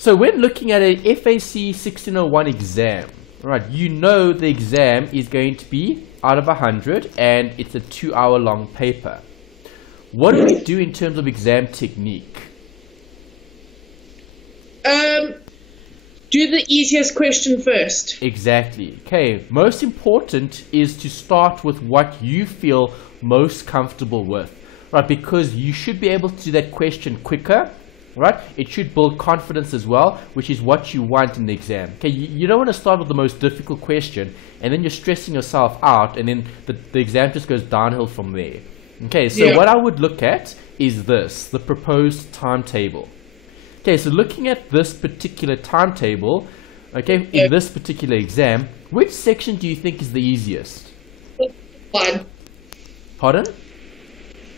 So when looking at a FAC1601 exam, right, you know the exam is going to be out of 100 and it's a 2-hour long paper. What do we do in terms of exam technique? Do the easiest question first. Exactly. Okay, most important is to start with what you feel most comfortable with, right? Because you should be able to do that question quicker, right? It should build confidence as well, which is what you want in the exam. Okay, you don't want to start with the most difficult question and then you're stressing yourself out and then the exam just goes downhill from there. Okay, so what I would look at is this, the proposed timetable. Okay, so looking at this particular timetable, okay, in this particular exam, which section do you think is the easiest? 1. Pardon?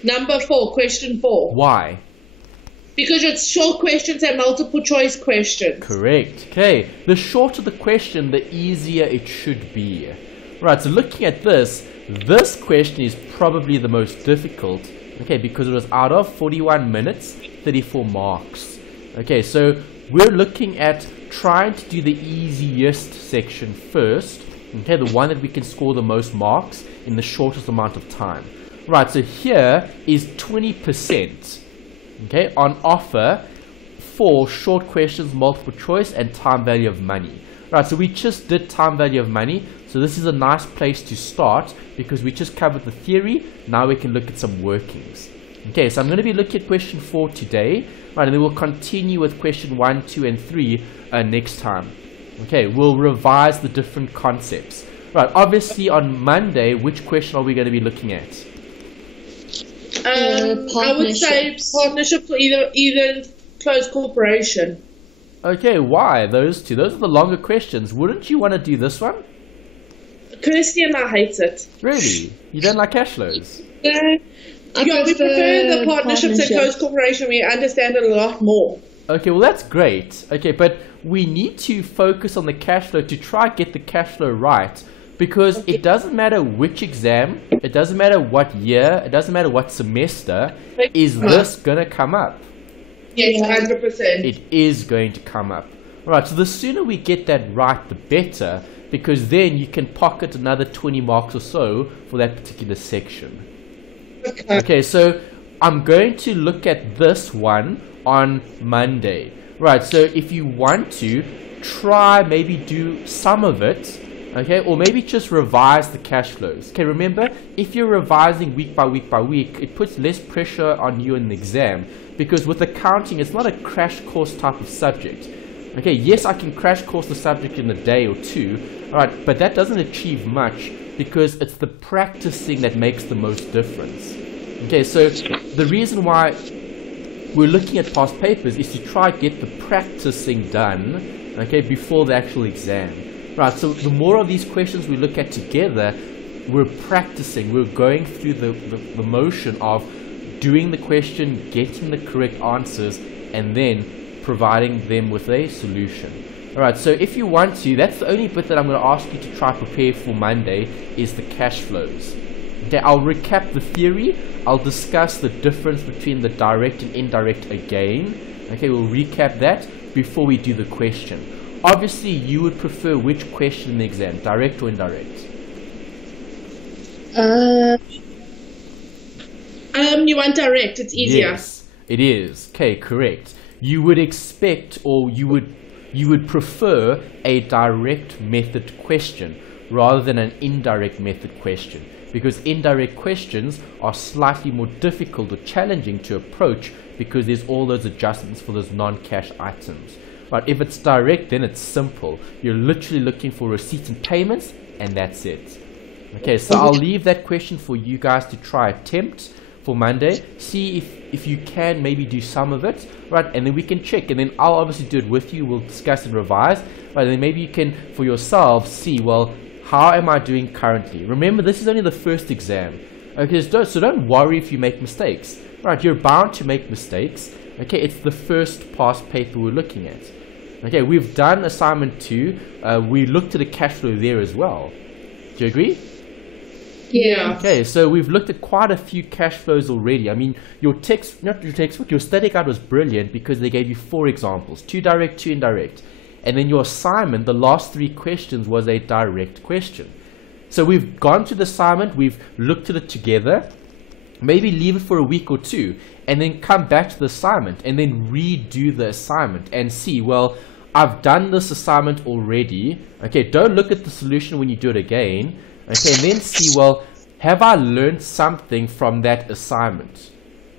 Number 4, question 4. Why? Because it's short questions and multiple choice questions. Correct. Okay, the shorter the question, the easier it should be. Right, so looking at this question is probably the most difficult, okay, because it was out of 41 minutes, 34 marks. Okay, so we're looking at trying to do the easiest section first, okay, the one that we can score the most marks in the shortest amount of time. Right, so here is 20%, okay, on offer for short questions, multiple choice, and time value of money. Right, so we just did time value of money, so this is a nice place to start because we just covered the theory. Now we can look at some workings. Okay, so I'm going to be looking at question 4 today, right, and then we'll continue with question 1, 2, and 3 next time. Okay, we'll revise the different concepts. Right, obviously on Monday, which question are we going to be looking at? I would say partnership for either closed corporation. Okay, why those two? Those are the longer questions. Wouldn't you want to do this one? Kirsty and I hate it. Really? You don't like cash flows? Yeah, we prefer the partnerships and closed corporation. We understand it a lot more. Okay, well that's great. Okay, but we need to focus on the cash flow to try to get the cash flow right, because it doesn't matter which exam, it doesn't matter what year, it doesn't matter what semester, is this going to come up? Yes, 100%. It is going to come up. Right, so the sooner we get that right, the better, because then you can pocket another 20 marks or so for that particular section. Okay, so I'm going to look at this one on Monday. Right, so if you want to, try maybe do some of it, okay, or maybe just revise the cash flows. Okay, remember, if you're revising week by week by week, it puts less pressure on you in the exam, because with accounting, it's not a crash course type of subject. Okay, yes, I can crash course the subject in a day or two, alright, but that doesn't achieve much because it's the practicing that makes the most difference. Okay, so the reason why we're looking at past papers is to try to get the practicing done, okay, before the actual exam. Right, so the more of these questions we look at together, we're practicing, we're going through the motion of doing the question, getting the correct answers, and then providing them with a solution. Alright, so if you want to, that's the only bit that I'm going to ask you to try prepare for Monday, is the cash flows. Okay, I'll recap the theory, I'll discuss the difference between the direct and indirect again. Okay, we'll recap that before we do the question. Obviously, you would prefer which question in the exam, direct or indirect? You want direct, it's easier. Yes, it is. Okay, correct. You would expect, or you would prefer a direct method question rather than an indirect method question, because indirect questions are slightly more difficult or challenging to approach because there's all those adjustments for those non-cash items. But if it's direct, then it's simple. You're literally looking for receipts and payments, and that's it. Okay, so I'll leave that question for you guys to try attempt for Monday. See if you can maybe do some of it, right? And then we can check, and then I'll obviously do it with you. We'll discuss and revise, but then maybe you can for yourself see, well, how am I doing currently? Remember, this is only the first exam. Okay, so don't worry if you make mistakes. Right, you're bound to make mistakes. Okay, it's the first past paper we're looking at. Okay, we've done assignment 2. We looked at the cash flow there as well. Do you agree? Yeah. Okay, so we've looked at quite a few cash flows already. I mean, your textbook, your study guide was brilliant because they gave you 4 examples, 2 direct, 2 indirect. And then your assignment, the last 3 questions was a direct question. So we've gone to the assignment, we've looked at it together, maybe leave it for a week or 2, and then come back to the assignment and then redo the assignment and see, well, I've done this assignment already. Okay, don't look at the solution when you do it again. Okay, and then see, well, have I learned something from that assignment?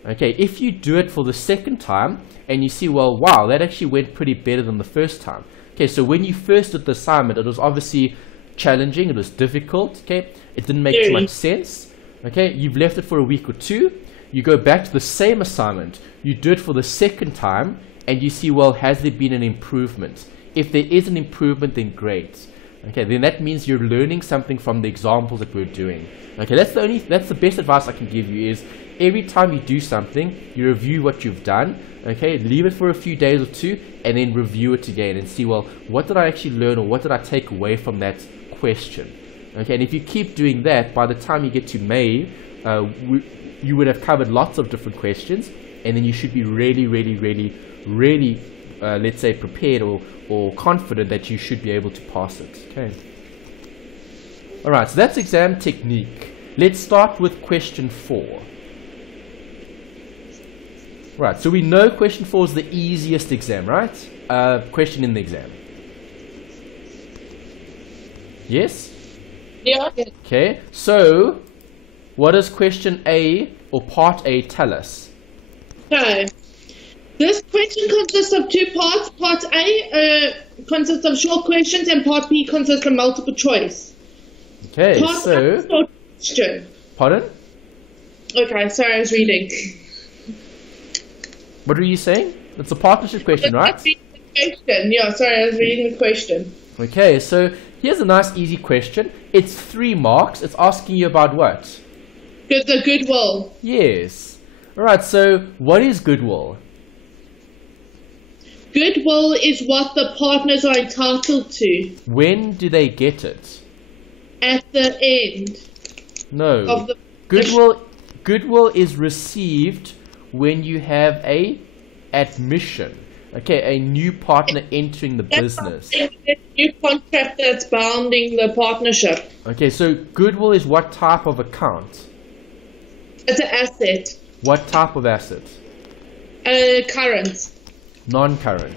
Okay, if you do it for the second time and you see, well, wow, that actually went pretty better than the first time. Okay, so when you first did the assignment, it was obviously challenging, it was difficult, okay, it didn't make too much sense. Okay, you've left it for a week or 2, you go back to the same assignment, you do it for the second time, and you see, well, has there been an improvement? If there is an improvement, then great. Okay, then that means you're learning something from the examples that we're doing. Okay, that's the best advice I can give you is every time you do something, you review what you've done. Okay, leave it for a few days or 2, and then review it again and see, well, what did I actually learn or what did I take away from that question? Okay, and if you keep doing that, by the time you get to May, you would have covered lots of different questions, and then you should be really, let's say, prepared or confident that you should be able to pass it. Okay. All right, so that's exam technique. Let's start with question 4. Right, so we know question 4 is the easiest exam, right? Question in the exam. Yes? Yeah. Okay, so what does question A or part A tell us? Okay. This question consists of 2 parts. Part A consists of short questions and part B consists of multiple choice. Okay, part so... A is short question. Pardon? Okay, sorry, I was reading. What were you saying? It's a partnership question, right? Yeah, sorry, I was reading the question. Okay, so here's a nice easy question. It's 3 marks. It's asking you about what? The goodwill. Yes. Alright, so what is goodwill? Goodwill is what the partners are entitled to. When do they get it? At the end. No. Of the Goodwill is received when you have a admission. Okay, a new partner entering the business. A new contract that's bounding the partnership. Okay, so goodwill is what type of account? It's an asset. What type of asset? Current. Non-current.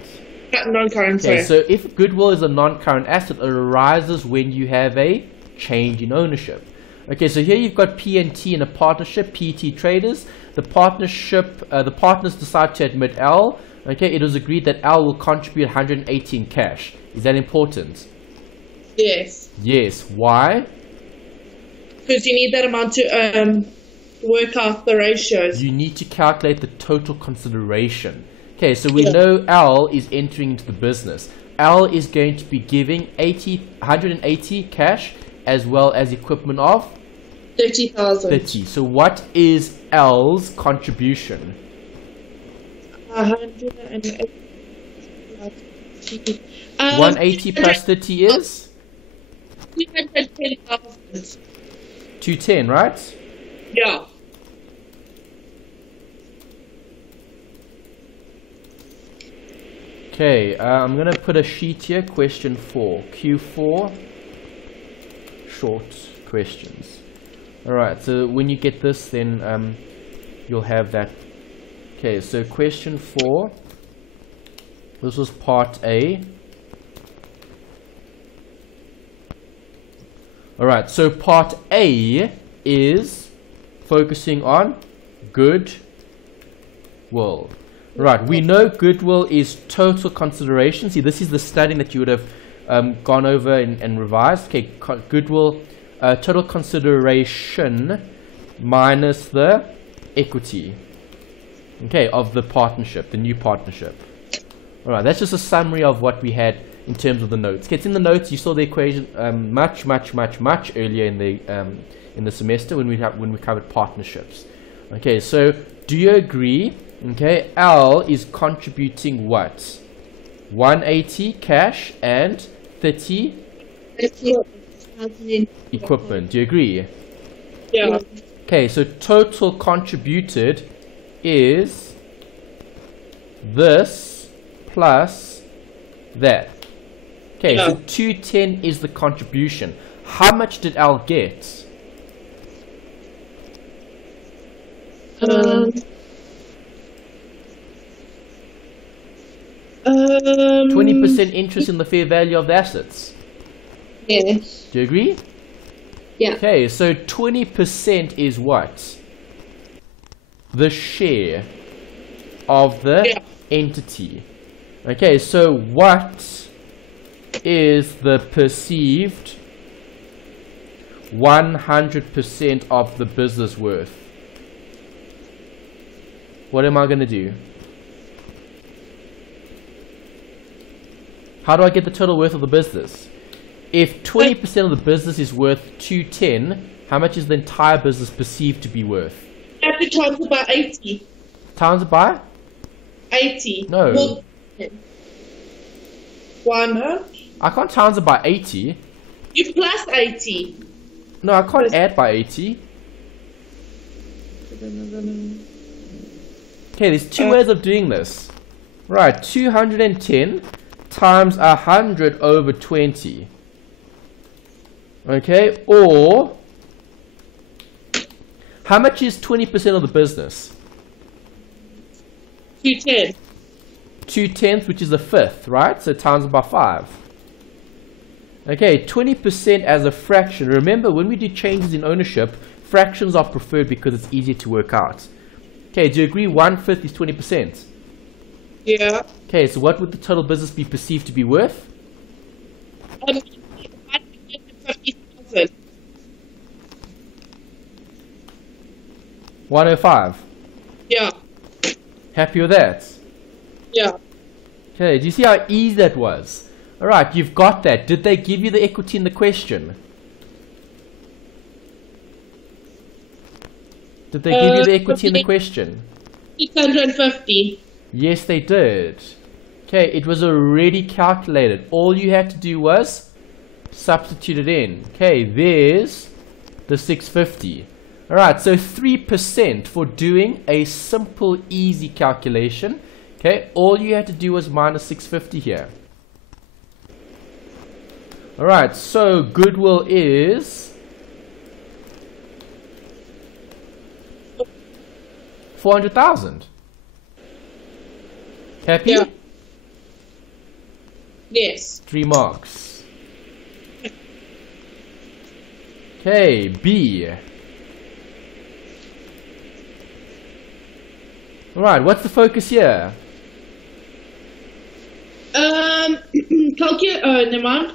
Non-current, Okay, sorry. so if goodwill is a non-current asset, it arises when you have a change in ownership. Okay, so here you've got P&T in a partnership, PT Traders. The partners decide to admit L. Okay, it was agreed that L will contribute 180 in cash. Is that important? Yes. Yes. Why? Because you need that amount to work out the ratios. You need to calculate the total consideration. Okay, so we know L is entering into the business. L is going to be giving 180 cash as well as equipment of 30,000. 30. So what is L's contribution? 180. 180 plus 30 is 210,000. 210, right? Yeah. Okay, I'm going to put a sheet here, question 4, Q4, short questions. Alright, so when you get this, then you'll have that. Okay, so question 4, this was part A. Alright, so part A is focusing on goodwill. Right, we know goodwill is total consideration. See, this is the studying that you would have gone over and revised. Okay, goodwill, total consideration minus the equity, okay, of the partnership, the new partnership. All right, that's just a summary of what we had in terms of the notes. Okay, it's in the notes. You saw the equation much earlier in the semester when we covered partnerships. Okay, so do you agree? Okay, L is contributing what? 180 cash and 30 equipment. Do you agree? Yeah. Okay, so total contributed is this plus that. Okay, Yeah. so 210 is the contribution. How much did Al get? 20% interest in the fair value of the assets. Yes. Do you agree? Yeah. Okay, so 20% is what? The share of the entity. Okay, so what is the perceived 100% of the business worth? What am I going to do? How do I get the total worth of the business? If 20% of the business is worth 210, how much is the entire business perceived to be worth? I have to times it by 80. Times it by? 80. No. Well, why not? I can't times it by 80. You plus 80. No, I can't add by 80. Okay, there's two ways of doing this. Right, 210 times 100 over 20. Okay, or how much is 20% of the business? 210. 2/10, which is a fifth, right? So times it by 5. Okay, 20% as a fraction. Remember, when we do changes in ownership, fractions are preferred because it's easier to work out. Okay, do you agree 1/5 is 20%? Yeah. Okay, so what would the total business be perceived to be worth? 150,000. 105. Yeah. Happy with that? Yeah. Okay, do you see how easy that was? Alright, you've got that. Did they give you the equity in the question? Did they give you the equity in the question? 650. Yes, they did. Okay, it was already calculated. All you had to do was substitute it in. Okay, there's the 650. Alright, so 3% for doing a simple, easy calculation. Okay, all you had to do was minus 650 here. Alright, so goodwill is 400,000. Happy? Yeah. Yes. 3 marks. Okay, B. Alright, what's the focus here? Never mind.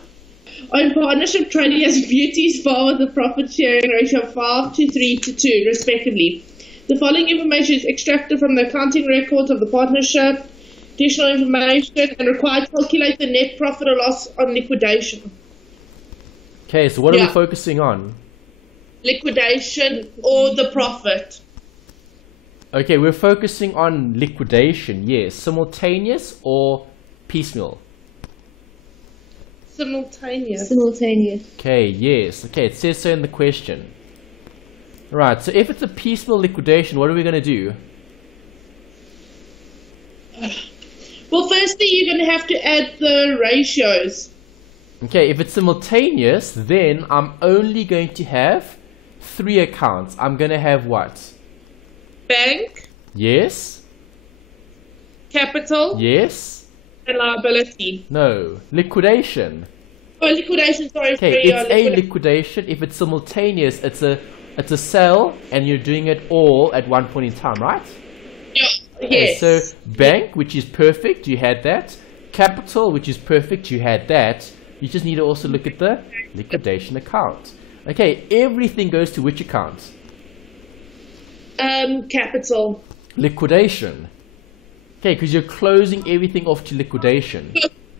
On partnership trading as beauties far with a profit sharing ratio of 5 to 3 to 2, respectively. The following information is extracted from the accounting records of the partnership. Additional information and required to calculate the net profit or loss on liquidation. Okay, so what are we focusing on? Liquidation or the profit. Okay, we're focusing on liquidation, yes. Simultaneous or piecemeal? Simultaneous. Okay, yes. Okay, it says so in the question. Right, so if it's a piecemeal liquidation, what are we going to do? Well, firstly, you're going to have to add the ratios. Okay, if it's simultaneous, then I'm only going to have 3 accounts. I'm going to have what? Bank. Yes. Capital. Yes. And liability. No. Liquidation. Oh, liquidation, sorry. Okay, it's a liquidation. If it's simultaneous, it's a sale, and you're doing it all at one point in time, right? Yeah. Okay, Yes. so bank, which is perfect, you had that. Capital, which is perfect, you had that. You just need to also look at the liquidation account. Okay, everything goes to which account? Capital. Liquidation. Okay, because you're closing everything off to liquidation.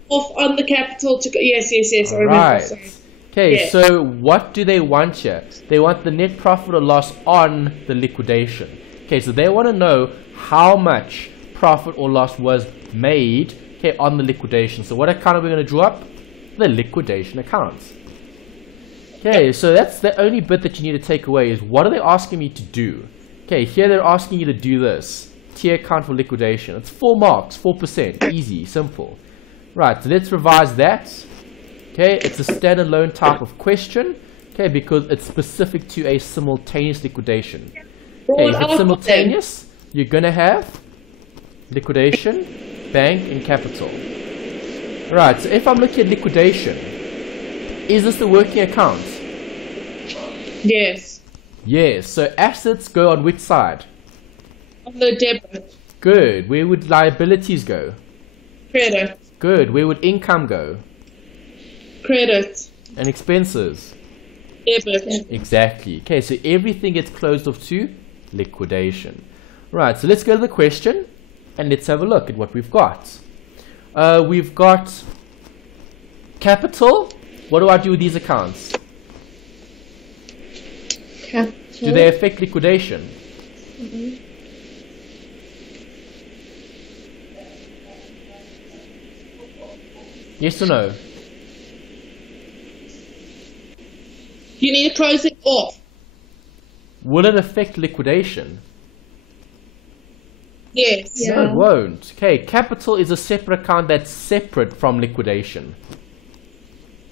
Off on the capital to go. Yes. I remember. Right. Sorry. Okay, Yeah. so what do they want here? They want the net profit or loss on the liquidation. Okay, so they want to know how much profit or loss was made, okay, on the liquidation. So what account are we going to draw up? The liquidation account. Okay, so that's the only bit that you need to take away is what are they asking me to do? Okay, here they're asking you to do this. Tier account for liquidation. It's 4 marks, 4%. Easy, simple. Right, so let's revise that. Okay, it's a standalone type of question. Okay, because it's specific to a simultaneous liquidation. Okay, if it's simultaneous, you're going to have liquidation, bank, and capital. Right, so if I'm looking at liquidation, is this the working account? Yes. Yes, so assets go on which side? On the debit. Good. Where would liabilities go? Credit. Good. Where would income go? Credit. And expenses? Debit. Exactly. Okay, so everything gets closed off to liquidation. Right, so let's go to the question and let's have a look at what we've got. We've got capital. What do I do with these accounts? Capital. Do they affect liquidation? Yes or no? You need to close it off. Will it affect liquidation? Yes. No, it won't. Okay, capital is a separate account that's separate from liquidation.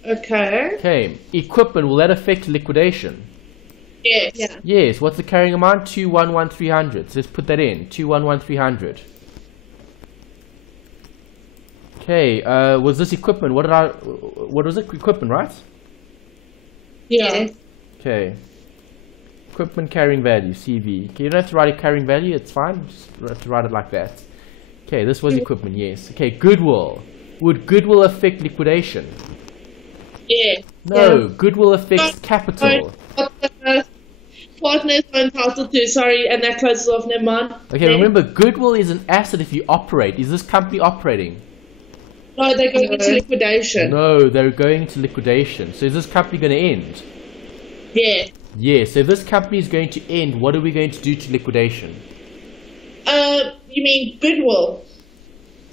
Okay. Okay, equipment, will that affect liquidation? Yes. Yeah. Yes, what's the carrying amount? 211,300. So let's put that in. 211,300. Okay, was this equipment? What was it? Equipment, right? Yeah. Okay. Equipment carrying value, CV. Okay, you don't have to write a carrying value, it's fine. Just have to write it like that. Okay, this was equipment, yes. Okay, goodwill. Would goodwill affect liquidation? Yeah. No, goodwill affects capital. Partners are entitled to, sorry, and that closes off, never mind. Okay, remember, goodwill is an asset if you operate. Is this company operating? No, they're going into liquidation. No, they're going to liquidation. So is this company going to end? Yeah. Yes, so if this company is going to end, what are we going to do to liquidation? You mean goodwill?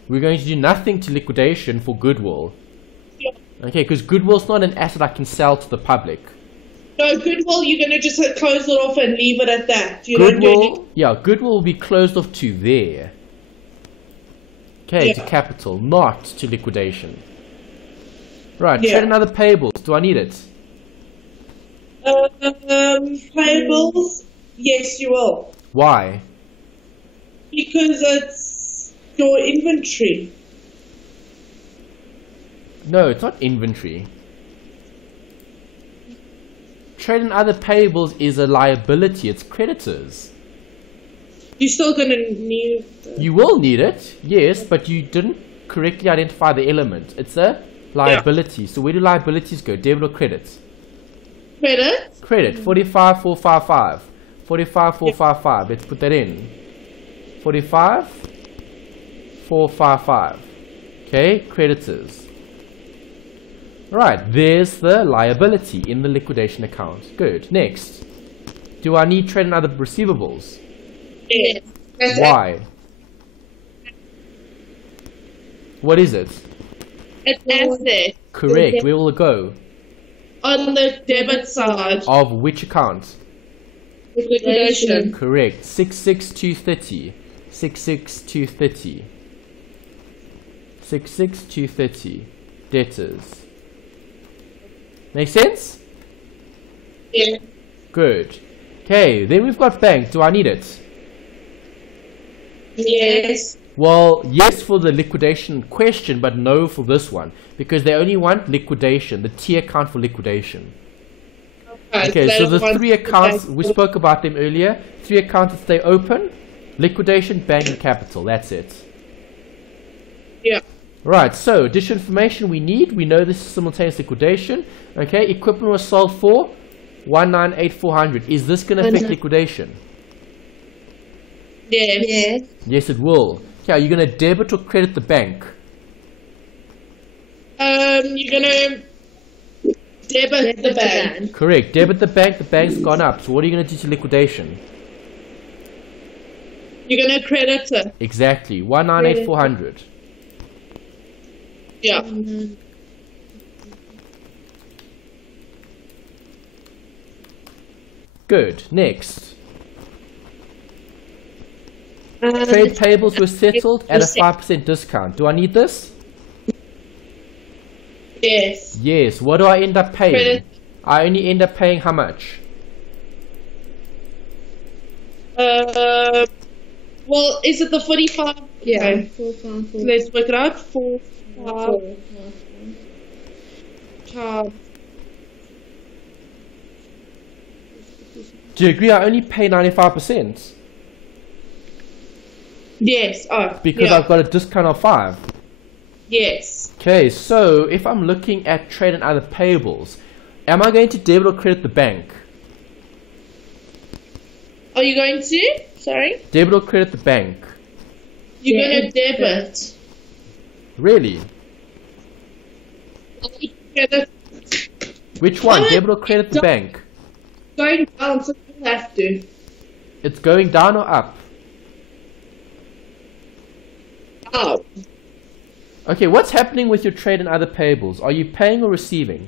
We're going to do nothing to liquidation for goodwill. Yeah. Okay, because goodwill's not an asset I can sell to the public. No, goodwill, you're going to just close it off and leave it at that. You don't do anything. Yeah, goodwill will be closed off to there. Okay, to capital, not to liquidation. Right, trade and other payables. Do I need it? Payables? Yes, you will. Why? Because it's your inventory. No, it's not inventory. Trade and other payables is a liability. It's creditors. You're still going to need... You will need it, yes, but you didn't correctly identify the element. It's a liability. So where do liabilities go? Debit or credit? Credit? Credit. 45,455. 45,455. Let's put that in. 45,455. Okay, creditors. Right, there's the liability in the liquidation account. Good. Next. Do I need trade and other receivables? Yes. Why? What is it? It's asset. Correct. Where will it go? On the debit side. Of which account? Liquidation. Correct. 66230. 66230. 66230. Debtors. Make sense? Yeah. Good. Okay, then we've got bank. Do I need it? Yes. Well, yes for the liquidation question, but no for this one. Because they only want liquidation, the T account for liquidation. Okay, so the 3 accounts, we spoke about them earlier. 3 accounts that stay open. Liquidation, bank, and capital. That's it. Yeah. Right, so additional information we need. We know this is simultaneous liquidation. Okay, equipment was sold for 198,400. Is this going to affect liquidation? Yes. Yes, it will. Okay, are you going to debit or credit the bank? You're gonna debit the bank. Correct. Debit the bank. The bank's gone up. So what are you going to do to liquidation? You're gonna credit it. Exactly. 198,400. Yeah. Good. Next. Trade payables were settled at a 5% discount. Do I need this? Yes. Yes. What do I end up paying? Credit. I only end up paying how much? Well, is it the 45? Yeah. Okay. 4 pound 4. Let's work it out. 4, 5, times. Do you agree I only pay 95%? Yes. Oh, Because yeah. I've got a discount of 5. Yes. Okay, so if I'm looking at trade and other payables, am I going to debit or credit the bank? Are you going to? Sorry? Debit or credit the bank? You're going to debit. Really? Credit. Which one? What? Debit or credit the bank? Going down, so you have to. It's going down or up? Oh. Okay, what's happening with your trade and other payables? Are you paying or receiving?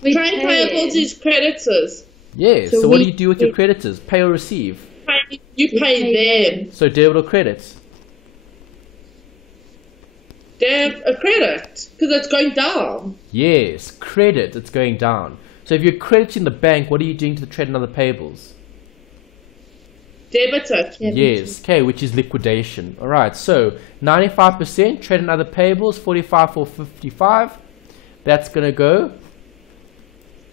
Trade payables is creditors. Yes, so what do you do with your creditors? Pay or receive? You pay them. So debit or credit? A credit, because it's going down. Yes, credit, it's going down. So if you're crediting the bank, what are you doing to the trade and other payables? Debit it. Yes, okay, which is liquidation. Alright, so 95% trade and other payables, 45,455. That's going to go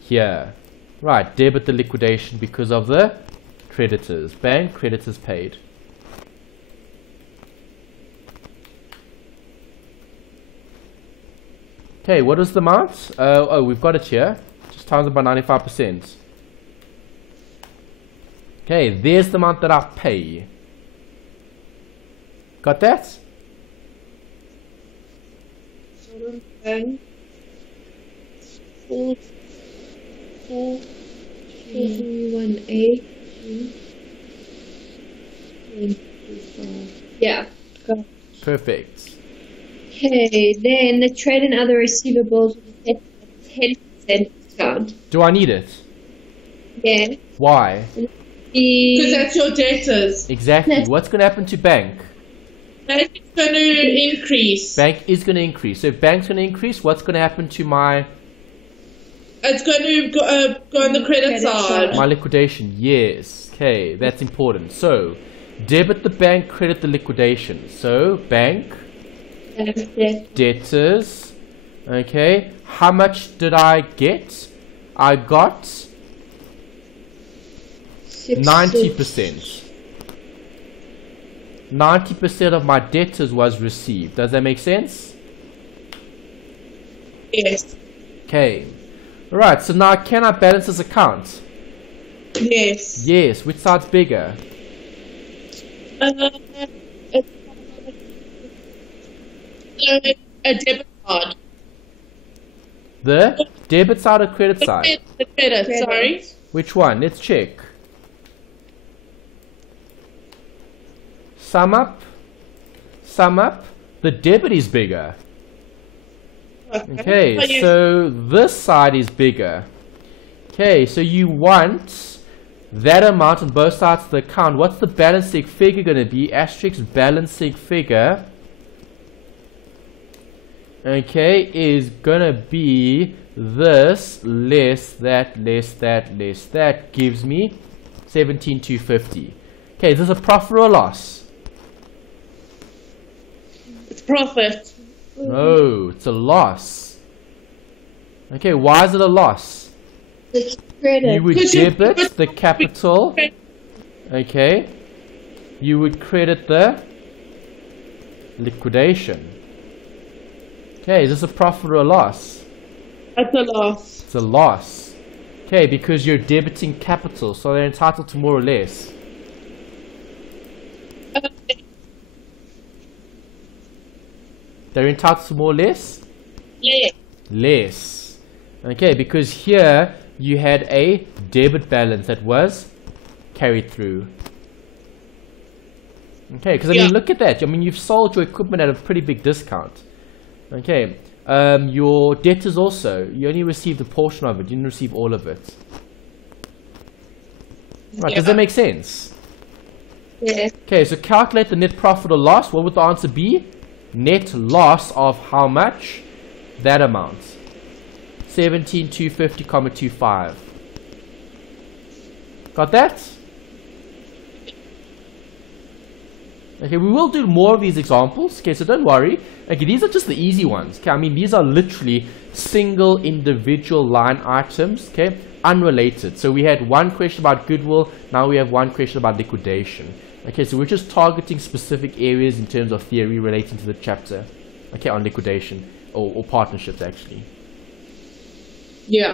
here. Right, debit the liquidation because of the creditors. Bank, creditors paid. Okay, what is the amount? Oh, we've got it here. Just times it by 95%. Okay, there's the amount that I pay. Got that? And 4, 1A. Yeah. Perfect. Okay, then the trade and other receivables with a 10% discount. Do I need it? Yeah. Why? because that's your debtors. Exactly. What's going to happen to bank? Bank is going to increase. Bank is going to increase. So if bank's going to increase, what's going to happen to my It's going to go on the credit side. my liquidation? Yes. Okay, that's important. So debit the bank, credit the liquidation. So bank, debtors. Okay. How much did I get? I got 90%. 90% of my debtors was received. Does that make sense? Yes. Okay. Alright, so now can I balance this account? Yes. Yes. Which side's bigger? A debit card. The debit side or credit side? The credit, sorry. Which one? Let's check. Sum up. Sum up. The debit is bigger. Okay, Oh, yes. so this side is bigger. Okay, so you want that amount on both sides of the account. What's the balancing figure going to be? Asterisk balancing figure. Okay, is going to be this less that less that less that gives me 17,250. Okay, is this a profit or a loss? It's profit. No, it's a loss. Okay, why is it a loss? The credit. You would debit the capital. Okay. You would credit the liquidation. Okay, is this a profit or a loss? It's a loss. It's a loss. Okay, because you're debiting capital, so they're entitled to more or less. They're entitled to more or less? Yes. Less. Okay, because here you had a debit balance that was carried through. Okay, because I mean, look at that. I mean, you've sold your equipment at a pretty big discount. Okay, your debtors also, you only received a portion of it. You didn't receive all of it. Right, does that make sense? Yeah. Okay, so calculate the net profit or loss. What would the answer be? Net loss of how much? That amount. 17,250,25. Got that? Okay, we will do more of these examples. Okay, so don't worry. Okay, these are just the easy ones. Okay, I mean, these are literally single individual line items. Okay, unrelated. So we had one question about goodwill. Now we have one question about liquidation. Okay, so we're just targeting specific areas in terms of theory relating to the chapter. Okay, on liquidation or partnerships actually. Yeah.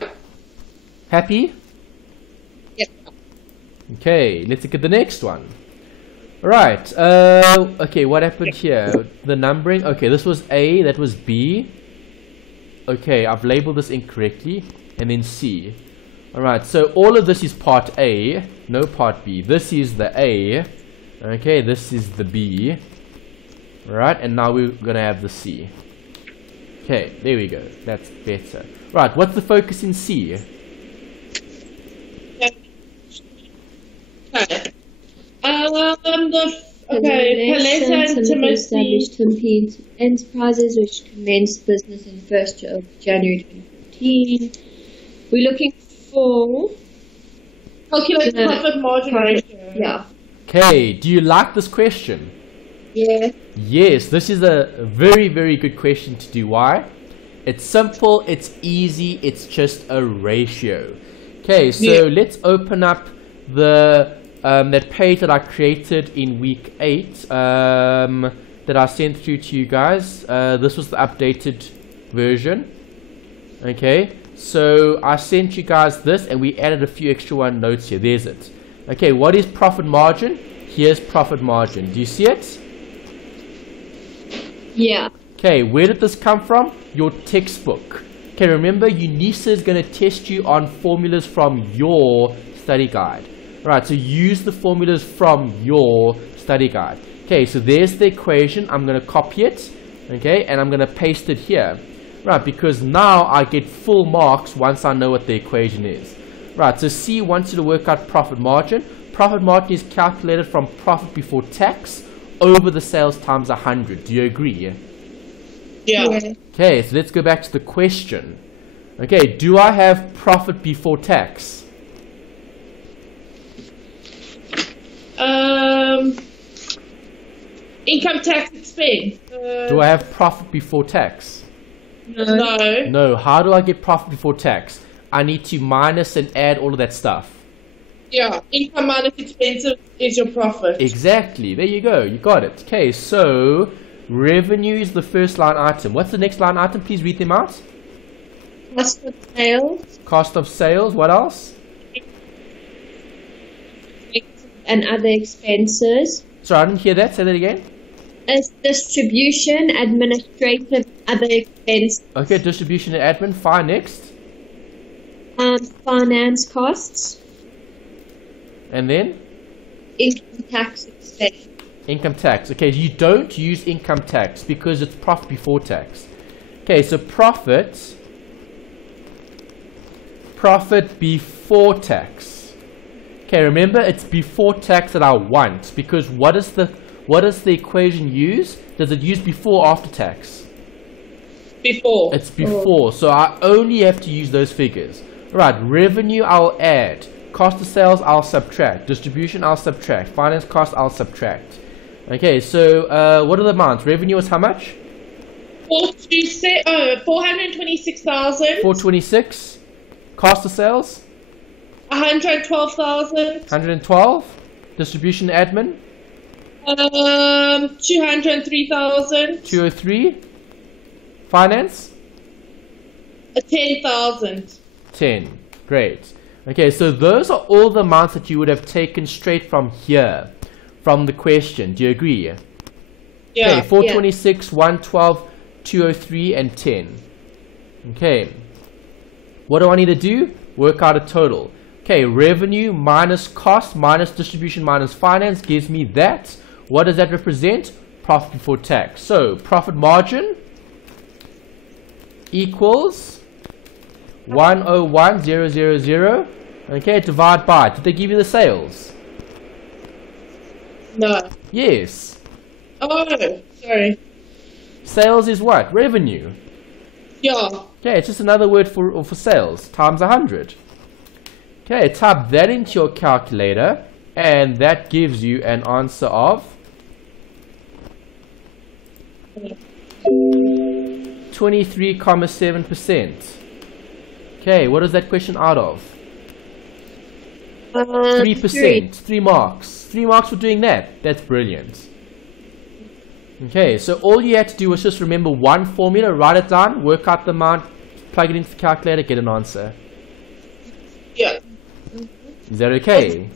Happy? Yeah. Okay, let's look at the next one. Right, okay, what happened here? The numbering, okay, this was A, that was B. Okay, I've labeled this incorrectly, and then C. Alright, so all of this is part A, no part B. This is the A, okay, this is the B. Right, and now we're gonna have the C. Okay, there we go, that's better. Right, what's the focus in C? Paletta and Timothy enterprises which commenced business in 1st of January 2014. We're looking for calculate profit margin ratio. Yeah. Okay, do you like this question? Yeah. Yes, this is a very, very good question to do. Why? It's simple, it's easy, it's just a ratio. Okay, so let's open up the that page that I created in week 8 that I sent through to you guys. This was the updated version. Okay, so I sent you guys this and we added a few extra notes here. There's it. Okay, what is profit margin? Here's profit margin. Do you see it? Yeah. Okay, where did this come from? Your textbook. Okay, remember, UNISA is going to test you on formulas from your study guide. Right, so use the formulas from your study guide. Okay, so there's the equation. I'm going to copy it, okay, and I'm going to paste it here. Right, because now I get full marks once I know what the equation is. Right, so C wants you to work out profit margin. Profit margin is calculated from profit before tax over the sales times 100. Do you agree? Yeah. Okay, so let's go back to the question. Okay, do I have profit before tax? Income tax expense. Do I have profit before tax? No. No. How do I get profit before tax? I need to minus and add all of that stuff. Yeah, income minus expenses is your profit. Exactly. There you go. You got it. Okay, so revenue is the first line item. What's the next line item? Please read them out. Cost of sales. Cost of sales. What else? And other expenses. Sorry, I didn't hear that. Say that again. As distribution, administrative, other expenses. Okay, distribution and admin. Fine. Next. Finance costs. And then? Income tax expense. Income tax. Okay, you don't use income tax because it's profit before tax. Okay, so profit before tax. Okay, remember it's before tax that I want, because what does the equation use? Does it use before or after tax? Before. It's before, so I only have to use those figures. Right, revenue I'll add, cost of sales I'll subtract, distribution I'll subtract, finance cost I'll subtract. Okay, so what are the amounts? Revenue is how much? 426,000. 426. Cost of sales? 112,000. 112. Distribution admin? 203,000. 203. Finance? 10,000. 10. Great. Okay, so those are all the amounts that you would have taken straight from here, from the question. Do you agree? Yeah. Okay, 426, 112, 203, and 10. Okay. What do I need to do? Work out a total. Okay, revenue minus cost minus distribution minus finance gives me that. What does that represent? Profit before tax. So, profit margin equals 101,000 Okay, divide by. Did they give you the sales? No. Yes. Oh, sorry. Sales is what? Revenue. Yeah. Okay, it's just another word for sales, times 100. Okay, type that into your calculator, and that gives you an answer of 23.7%. Okay, what is that question out of? 3%. 3 marks. 3 marks for doing that. That's brilliant. Okay, so all you had to do was just remember one formula, write it down, work out the amount, plug it into the calculator, get an answer. Yeah. Is that okay?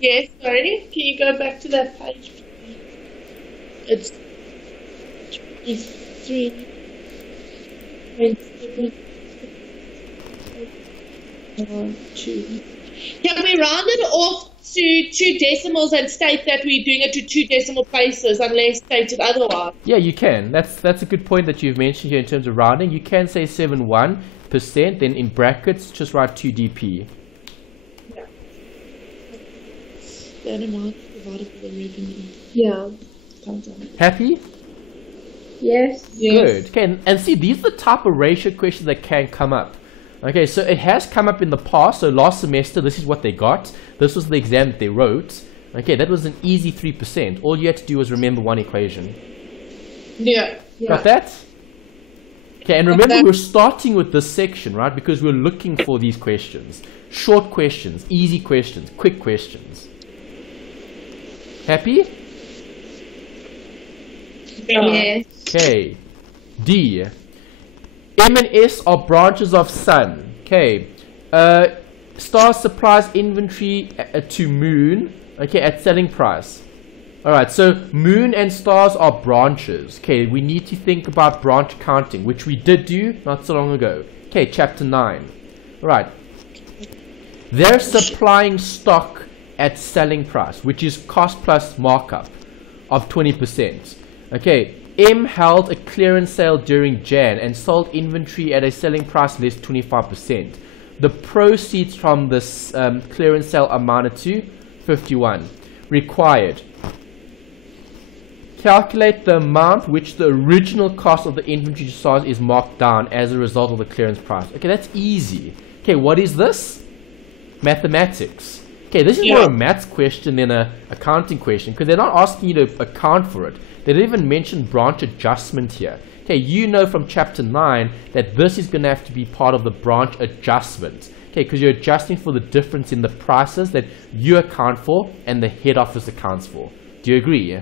Yes, sorry. Can you go back to that page? It's 23. Can we round it off to 2 decimals and state that we're doing it to 2 decimal places unless stated otherwise? Yeah, you can. That's a good point that you've mentioned here in terms of rounding. You can say 71%, then in brackets just write 2dp. Yeah. That amount divided by the revenue. Yeah. Happy? Yes. Good. Okay, and see, these are the type of ratio questions that can come up. Okay, so it has come up in the past. So last semester, this is what they got. This was the exam that they wrote. Okay, that was an easy 3%. All you had to do was remember one equation. Yeah. Got that? Okay, and remember we're starting with this section, right? Because we're looking for these questions. Short questions, easy questions, quick questions. Happy? Yes. Okay. D. M and S are branches of Sun. Okay. Star supplies inventory to Moon. Okay, at selling price. Alright, so Moon and Stars are branches. Okay, we need to think about branch counting, which we did do not so long ago. Okay, chapter 9. Alright. They're supplying stock at selling price, which is cost plus markup of 20%. Okay, M held a clearance sale during Jan and sold inventory at a selling price less 25%. The proceeds from this clearance sale amounted to 51. Required. Calculate the amount which the original cost of the inventory size is marked down as a result of the clearance price. Okay, that's easy. Okay, what is this? Mathematics. Okay, this is more a maths question than a accounting question because they're not asking you to account for it. They didn't even mention branch adjustment here. Okay, you know from chapter 9 that this is going to have to be part of the branch adjustment. Okay, because you're adjusting for the difference in the prices that you account for and the head office accounts for. Do you agree?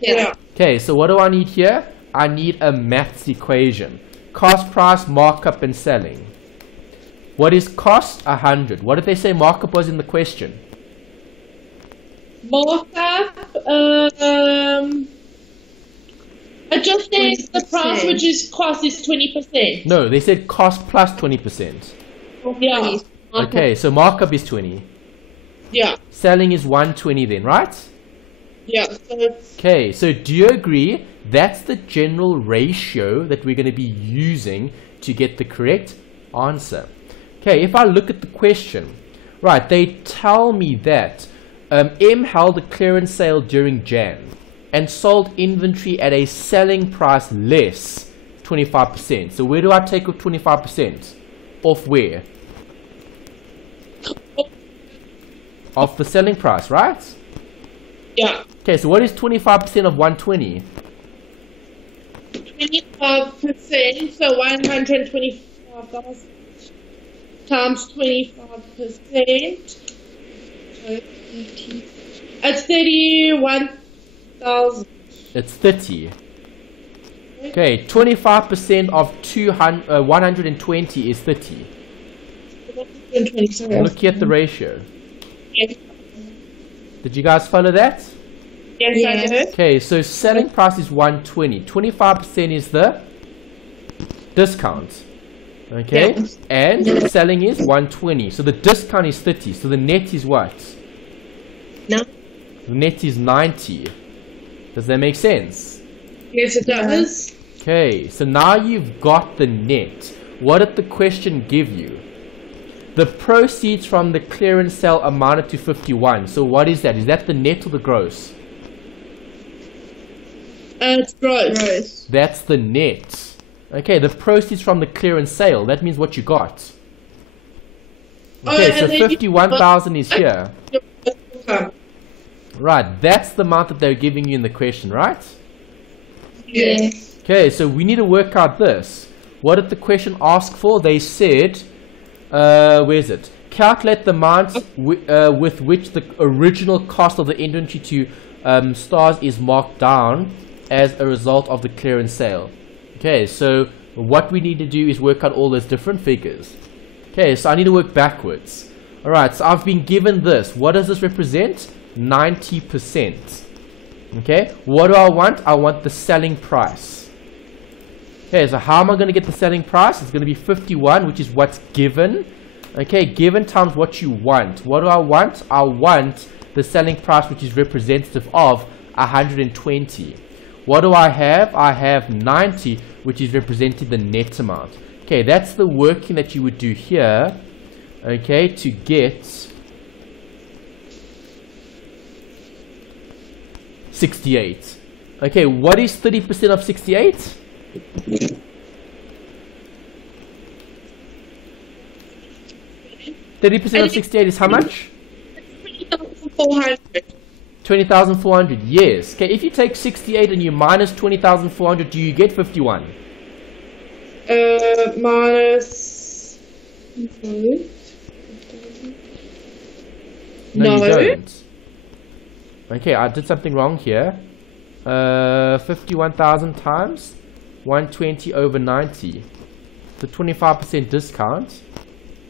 Yeah. Okay, so what do I need here? I need a maths equation. Cost, price, markup, and selling. What is cost? 100. What did they say markup was in the question? Markup, adjusting the price, which is cost, is 20%. No, they said cost plus 20%. Yeah. Okay, so markup is 20. Yeah. Selling is 120 then, right? Yeah. Okay, so do you agree that's the general ratio that we're going to be using to get the correct answer? Okay, if I look at the question, right, they tell me that M held a clearance sale during Jan and sold inventory at a selling price less 25%. So where do I take off 25%? Off where? Off the selling price, right? Yeah. Okay, so what is 25% of 120? 25%, so 125,000 times 25%. It's 31,000. It's 30. Okay, 25% of 120 is 30. Look at the ratio. Yes. Did you guys follow that? Yes, I did. Okay, so selling price is 120. 25% is the discount. Okay, and selling is 120. So the discount is 30. So the net is what? No. The net is 90. Does that make sense? Yes, it does. Okay, so now you've got the net. What did the question give you? The proceeds from the clearance sale amounted to 51. So what is that? Is that the net or the gross? It's gross. That's the net. Okay, the proceeds from the clearance sale. That means what you got. Okay, so 51,000 is here. Right, that's the amount that they're giving you in the question, right? Yes. Okay, so we need to work out this. What did the question ask for? They said, where is it? Calculate the amount with which the original cost of the inventory to stars is marked down as a result of the clearance sale. Okay, so what we need to do is work out all those different figures. Okay, so I need to work backwards. Alright, so I've been given this. What does this represent? 90%. Okay, what do I want? I want the selling price. Okay, so how am I going to get the selling price? It's going to be 51, which is what's given. Okay, given times what you want. What do I want? I want the selling price, which is representative of 120. What do I have? I have 90, which is representing the net amount. Okay, that's the working that you would do here, okay, to get 68. Okay, what is 30% of 68? 30% of 68 is how much? 20,400. 20,400, yes. Okay, if you take 68 and you minus 20,400, do you get 51? Minus. No, you don't. Okay, I did something wrong here. 51,000 times 120 over 90. The 25% discount.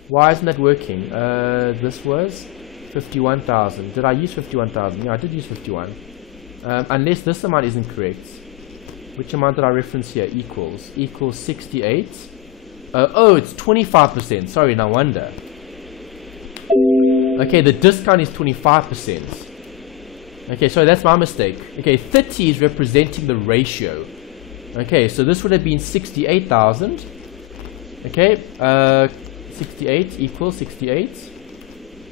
Why isn't that working? This was 51,000. Did I use 51,000? Yeah, I did use 51. Unless this amount isn't correct. Which amount did I reference here? Equals 68. Oh, it's 25%. Sorry, no wonder. Okay, the discount is 25%. Okay, so that's my mistake. Okay, 30 is representing the ratio. Okay, so this would have been 68,000. Okay, 68 equals 68.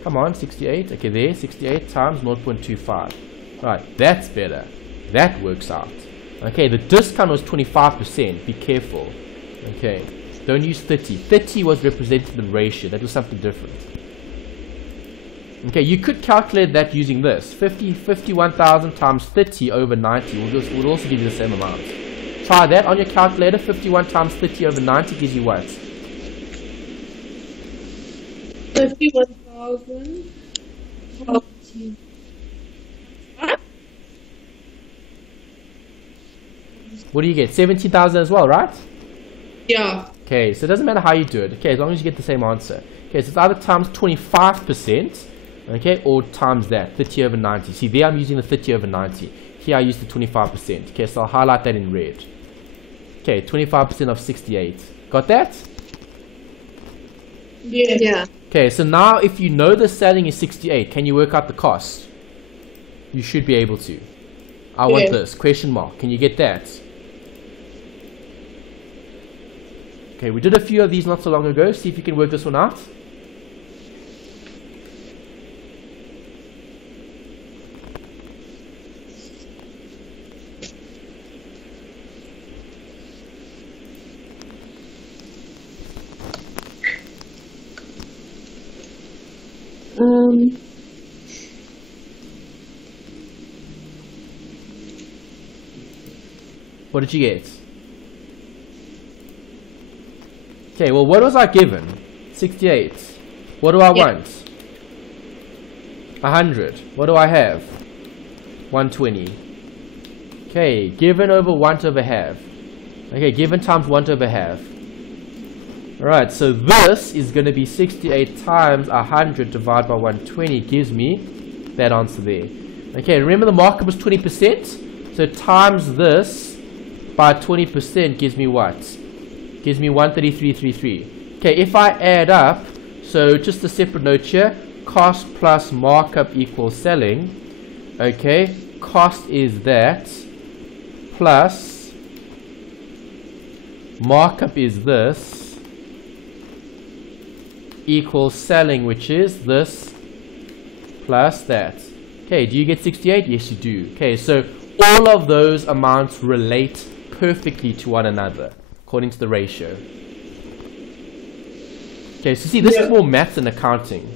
Come on, 68. Okay, there, 68 times 0.25. Right, that's better. That works out. Okay, the discount was 25%. Be careful. Okay, don't use 30. 30 was representing the ratio. That was something different. Okay, you could calculate that using this. 51,000 times 30 over 90 will also give you the same amount. Try that on your calculator. 51 times 30 over 90 gives you what? 51,000. What do you get? 70,000 as well, right? Yeah. Okay, so it doesn't matter how you do it. Okay, as long as you get the same answer. Okay, so it's either times 25%, okay, or times that, 30 over 90. See, there I'm using the 30 over 90. Here I use the 25%. Okay, so I'll highlight that in red. Okay, 25% of 68. Got that? Yeah. Okay, so now if you know the selling is 68, can you work out the cost? You should be able to. I want this, question mark. Can you get that? Okay, we did a few of these not so long ago. See if you can work this one out. What did you get? Okay, well, what was I given? 68. What do I want? 100. What do I have? 120. Okay, given over 1 over half. Okay, given times 1 over half. Alright, so this is going to be 68 times 100 divided by 120 gives me that answer there. Okay, remember the markup was 20%? So times this by 20% gives me what? Gives me 133.33. Okay, if I add up, so just a separate note here, cost plus markup equals selling. Okay, cost is that, plus markup is this, equals selling, which is this plus that. Okay, do you get 68? Yes, you do. Okay, so all of those amounts relate perfectly to one another according to the ratio. Okay, so see, this is more maths than accounting.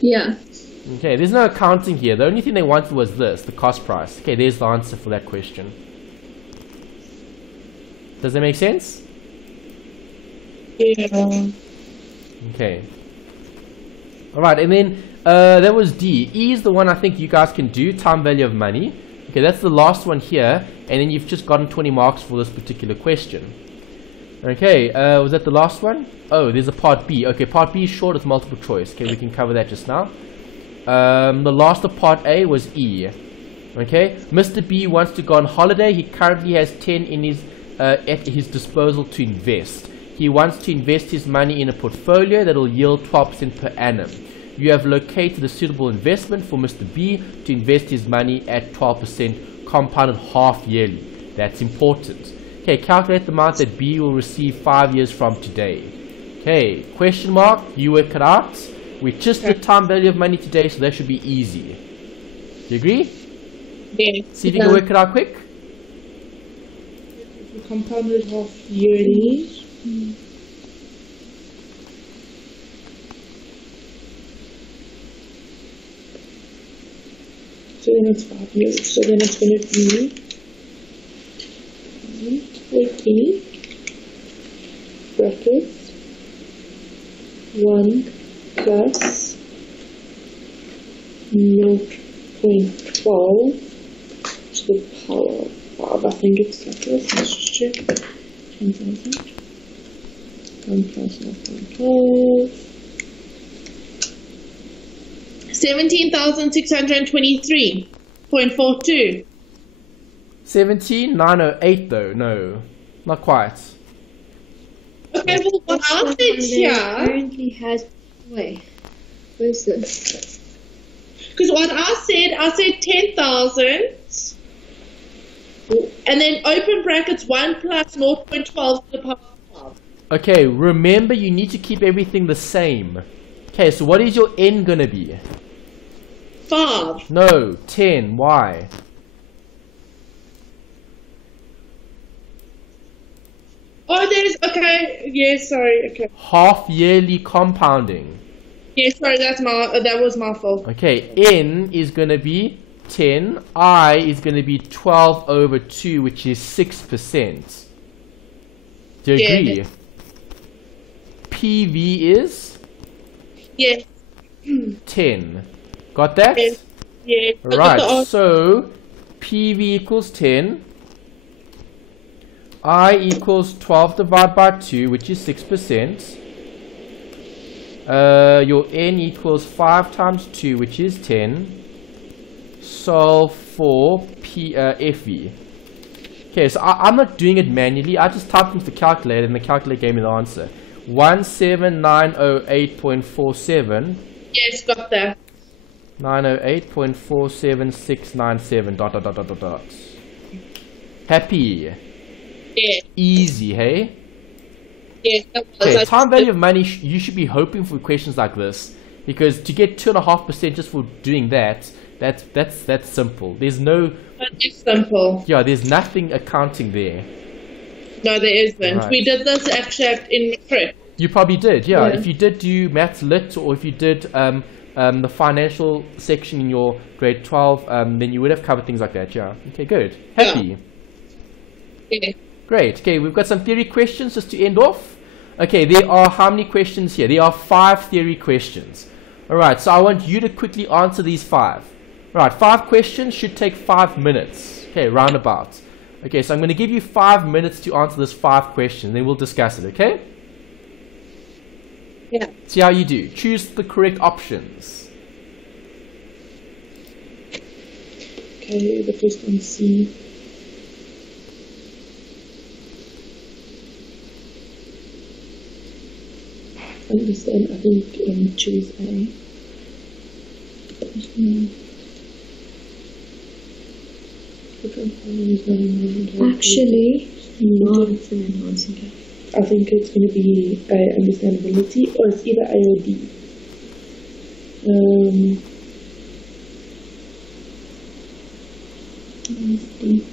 Yeah. Okay, there's no accounting here. The only thing they wanted was this, the cost price. Okay, there's the answer for that question. Does that make sense? Yeah. Okay. Alright, and then that was D. E is the one I think you guys can do, time value of money. Okay, that's the last one here, and then you've just gotten 20 marks for this particular question. Okay, was that the last one? Oh, there's a part B. Okay, part B is short, it's multiple choice. Okay, we can cover that just now. The last of part A was E. Okay, Mr. B wants to go on holiday. He currently has 10 in his at his disposal to invest. He wants to invest his money in a portfolio that will yield 12% per annum. You have located a suitable investment for Mr. B to invest his money at 12% compounded half yearly. That's important. Okay, calculate the amount that B will receive 5 years from today. Okay, question mark, you work it out. We just did time value of money today, so that should be easy. Do you agree? Yeah. See if you can work it out quick. Compounded half yearly. So then it's 5 years. So then it's going to be 20 brackets 1 plus 0.12 to the power of 5. I think it's like this. Let's just check. 10,000. 1 plus 0.12. 17,623.42. 17,908 though. No, not quite. Okay, well, what I said here, Currently has. Wait, where's this? because what I said 10,000, and then open brackets 1 plus 0.12 to the power of 5. Okay, remember you need to keep everything the same. Okay, so what is your n gonna be? 5. No, 10. Why? Oh, there's, okay, yeah, sorry, okay. Half yearly compounding. Yeah, sorry, that was my fault. Okay, n is gonna be 10. I is gonna be 12 over 2, which is 6%. Do you agree? Yeah. PV is Yeah, 10. Got that? yeah. Right, so PV equals 10. I equals 12 divided by 2, which is 6%. Your N equals 5 times 2, which is 10. Solve for FV. Okay, so I'm not doing it manually. I just typed into the calculator and the calculator gave me the answer. 17908.47. Yes, got that. 908.47697 ... Happy. Yeah, Easy, hey? yeah, that was. Okay, time value of money, you should be hoping for questions like this, because to get 2.5% just for doing that's simple. There's no, It's simple. yeah, there's nothing accounting there. No, there isn't. Right. We did this actually in matric. You probably did, yeah. Yeah. If you did do maths lit, or if you did the financial section in your grade 12, then you would have covered things like that, yeah. Okay, good. Happy. Yeah. Great. Okay, we've got some theory questions just to end off. Okay, there are how many questions here? There are 5 theory questions. Alright, so I want you to quickly answer these 5. Alright, 5 questions should take 5 minutes. Okay, roundabout. Okay, so I'm going to give you 5 minutes to answer this 5 questions, then we'll discuss it, okay? Yeah. See how you do. Choose the correct options. Okay, the first one, C. Understand, I think choose A. Actually, marks and enhancing. I think it's going to be understandability, or it's either A or D. D.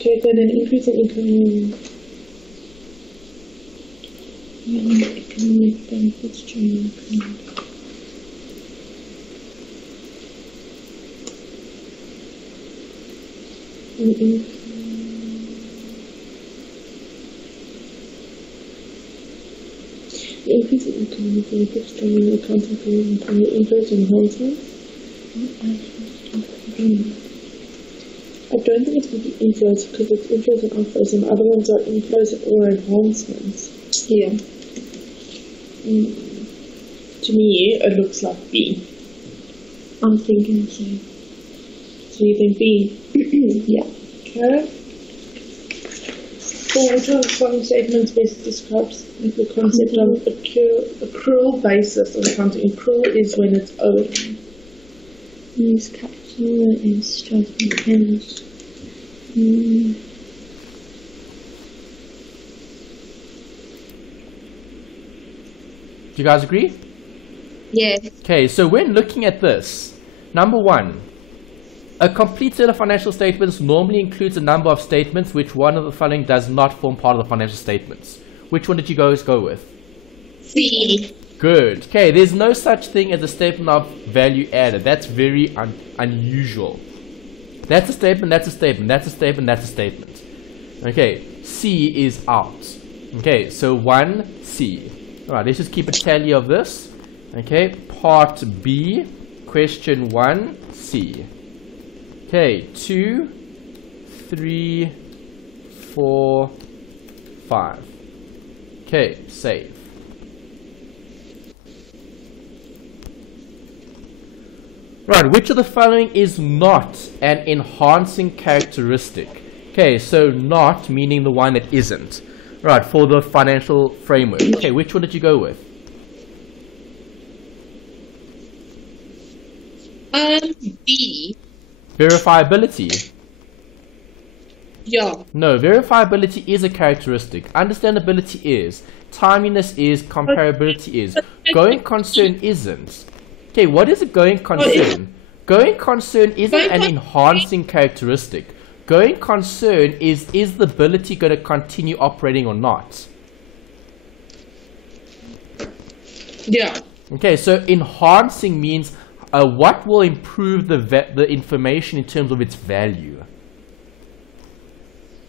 Okay, then an increase in income. Economic benefits during income. The increase in economic benefits during the accounting period and from the inflows enhancements. I don't think it's going to be inflows because it's inflows and outflows, and the other ones are inflows or enhancements. Yeah. To me, it looks like B. I'm thinking so. So you think B? Yeah. Okay. For which of the following statements best describes the concept of accrual basis of accounting? Accrual is when it's owing. Use capital and striking hands. Do you guys agree? Yeah. Okay, so when looking at this, number one, a complete set of financial statements normally includes a number of statements which one of the following does not form part of the financial statements. Which one did you guys go with? C. Good. Okay, there's no such thing as a statement of value added. That's very unusual. That's a statement, that's a statement, that's a statement, that's a statement. Okay, C is out. Okay, so 1C. Alright, let's just keep a tally of this. Okay, part B, question 1C. Okay, 2, 3, 4, 5. Okay, save. Right, which of the following is not an enhancing characteristic? Okay, so not meaning the one that isn't. Right, for the financial framework. Okay, which one did you go with? B. Verifiability. Yeah. No, verifiability is a characteristic. Understandability is. Timeliness is. Comparability is. Going concern isn't. Okay, what is a going concern? Going concern isn't an enhancing characteristic. Going concern is the ability going to continue operating or not? Yeah. Okay, so enhancing means what will improve the information in terms of its value.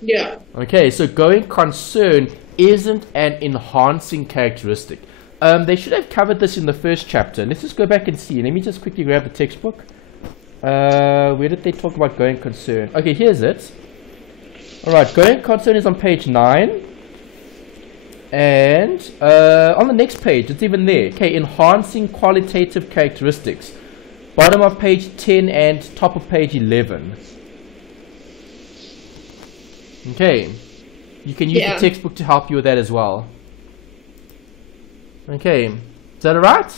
Yeah. Okay, so going concern isn't an enhancing characteristic. They should have covered this in the first chapter. Let's just go back and see. Let me just quickly grab the textbook. Where did they talk about going concern? Okay, here's it. Alright, going concern is on page 9. And on the next page, it's even there. Okay, enhancing qualitative characteristics. Bottom of page 10 and top of page 11. Okay, you can use the textbook to help you with that as well. Okay, is that alright?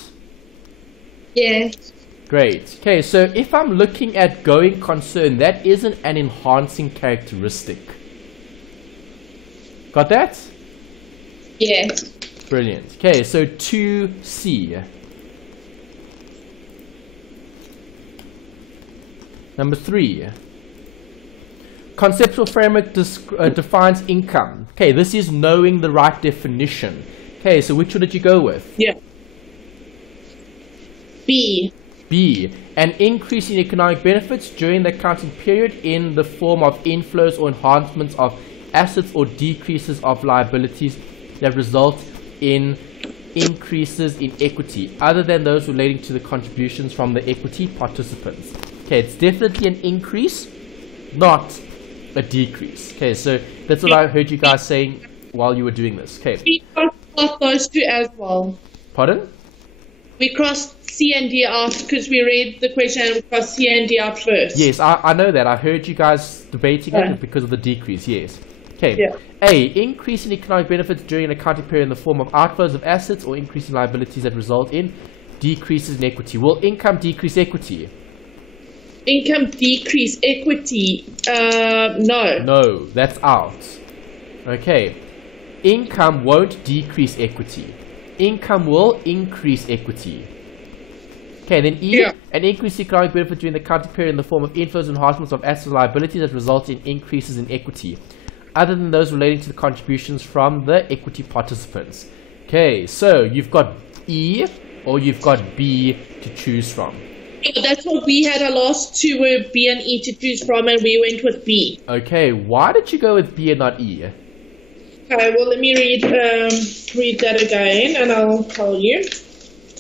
Yeah. Great. Okay, so if I'm looking at going concern, that isn't an enhancing characteristic. Got that? Yeah. Brilliant. Okay, so 2C. Number 3. Conceptual framework defines income. Okay, this is knowing the right definition. Okay, so which one did you go with? Yeah. B. B. An increase in economic benefits during the accounting period in the form of inflows or enhancements of assets or decreases of liabilities that result in increases in equity other than those relating to the contributions from the equity participants. Okay, it's definitely an increase, not a decrease. Okay, so that's what I heard you guys saying while you were doing this. Okay. We crossed those two as well. Pardon? We crossed C C and D out because we read the question and we got C and D out first. Yes, I know that. I heard you guys debating it because of the decrease, yes. Okay. Yeah. A, increase in economic benefits during an accounting period in the form of outflows of assets or increase in liabilities that result in decreases in equity. Will income decrease equity? Income decrease equity? No. No, that's out. Okay. Income won't decrease equity. Income will increase equity. Okay, then E, Yeah. an increase in economic benefit during the accounting period in the form of inflows and enhancements of assets and liabilities that result in increases in equity, other than those relating to the contributions from the equity participants. Okay, so you've got E or you've got B to choose from. Yeah, that's what we had. Our last two were B and E to choose from, and we went with B. Okay, why did you go with B and not E? Okay, well, let me read that again, and I'll tell you.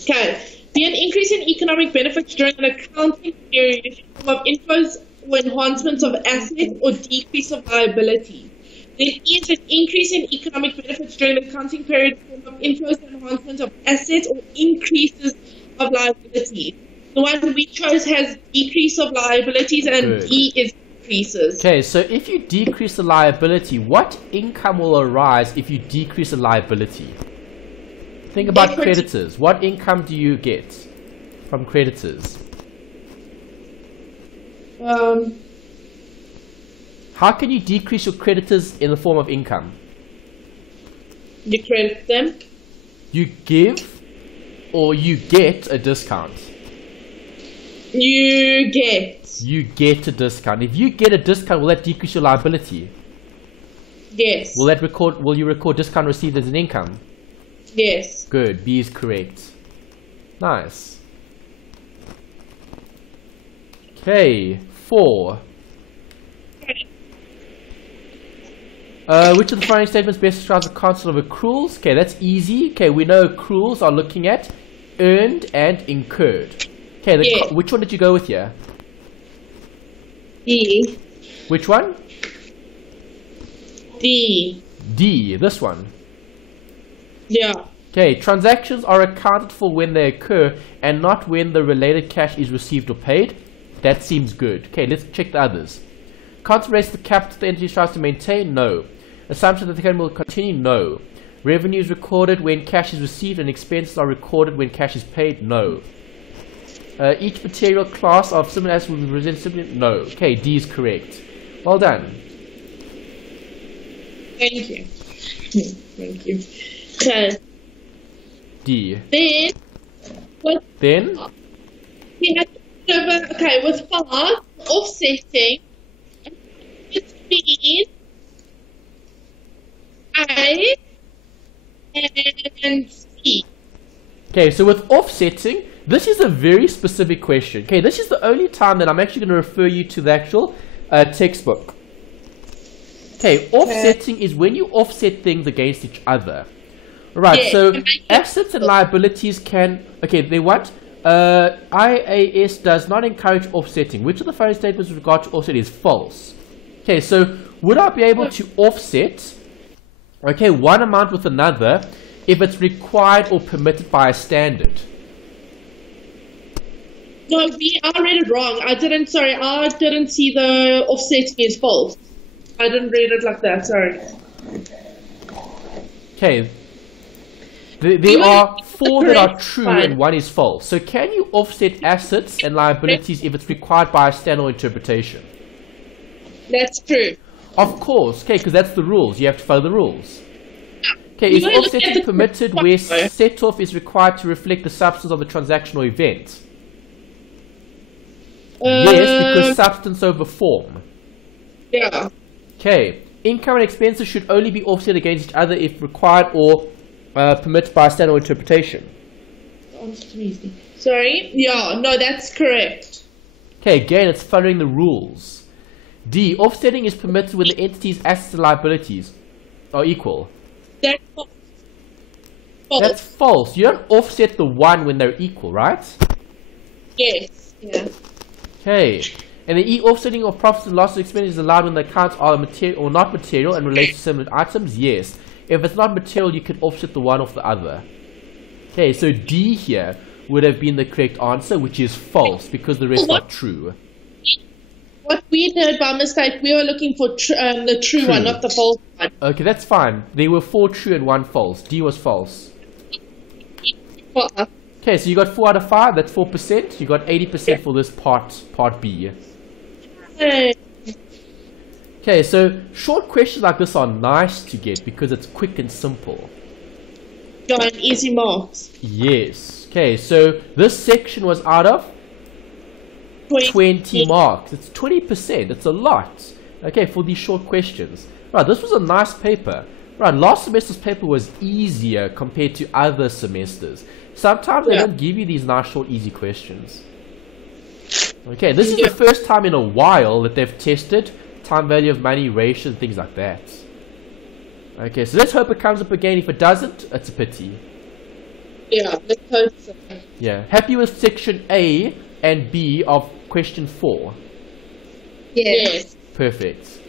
Okay, be an increase in economic benefits during an accounting period of inflows or enhancements of assets or decrease of liability. There is an increase in economic benefits during the accounting period of inflows and enhancements of assets or increases of liability. The one we chose has decrease of liabilities, and Good. D is increases. Okay, so if you decrease the liability, what income will arise if you decrease the liability? Think about Equity. creditors. What income do you get from creditors? How can you decrease your creditors in the form of income? You credit them. You give or you get a discount? You get. You get a discount. If you get a discount, will that decrease your liability? Yes. Will you record discount received as an income? Yes. Good. B is correct. Nice. Okay. 4. Which of the following statements best describes the concept of accruals? Okay, that's easy. Okay, we know accruals are looking at earned and incurred. Okay, Yeah. which one did you go with here? D. Which one? D. D, this one. Yeah. Okay, transactions are accounted for when they occur and not when the related cash is received or paid. That seems good. Okay, let's check the others. Conservation the capital the entity tries to maintain? No. Assumption that the company will continue? No. Revenues recorded when cash is received and expenses are recorded when cash is paid? No. Each material class of similar assets will be presented simply? No. Okay, D is correct. Well done. Thank you. Thank you. Okay. D. Then. What? Then? We had to okay, with 5, offsetting between A and C. Okay, so with offsetting, this is a very specific question. Okay, this is the only time that I'm actually going to refer you to the actual textbook. Okay, offsetting is when you offset things against each other. Right, Yeah, so and assets and liabilities can... Okay, they what? IAS does not encourage offsetting. Which of the following statements with regard to offset is false? Okay, so would I be able to offset, okay, one amount with another if it's required or permitted by a standard? No, I read it wrong. I didn't see the offsetting is false. I didn't read it like that, sorry. Okay. There are 4 that are true and 1 is false. So can you offset assets and liabilities if it's required by a standard interpretation? That's true. Of course, okay, because that's the rules. You have to follow the rules. Okay, is You look at offsetting the- permitted where set-off is required to reflect the substance of the transaction or event? Yes, because substance over form. Yeah. Okay, income and expenses should only be offset against each other if required or permitted by a standard interpretation. Sorry? Yeah, no, that's correct. Okay, again, it's following the rules. D, offsetting is permitted when the entity's assets and liabilities are equal. That's false. That's false. You don't offset the one when they're equal, right? Yes. Yeah. Okay. And the E, offsetting of profits and losses expenditures is allowed when the accounts are material or not material and relate to similar items? Yes. If it's not material, you can offset the one off the other. Okay, so D here. would have been the correct answer, which is false because the rest are true. What we did by mistake, we were looking for the true one, not the false one. Okay, that's fine. There were 4 true and 1 false. D was false. Okay, so you got 4 out of 5. That's 4%. You got 80% for this part B. Okay, so short questions like this are nice to get because it's quick and simple. Got easy marks. Yes. Okay, so this section was out of 20 marks. It's 20%. It's a lot. Okay, for these short questions. Right, this was a nice paper. Right, last semester's paper was easier compared to other semesters. Sometimes they don't give you these nice, short, easy questions. Okay, this is the first time in a while that they've tested time value of money, ratio, and things like that. Okay, so let's hope it comes up again. If it doesn't, it's a pity. Yeah, let's hope so. Yeah, happy with section A and B of question 4? Yes. Perfect.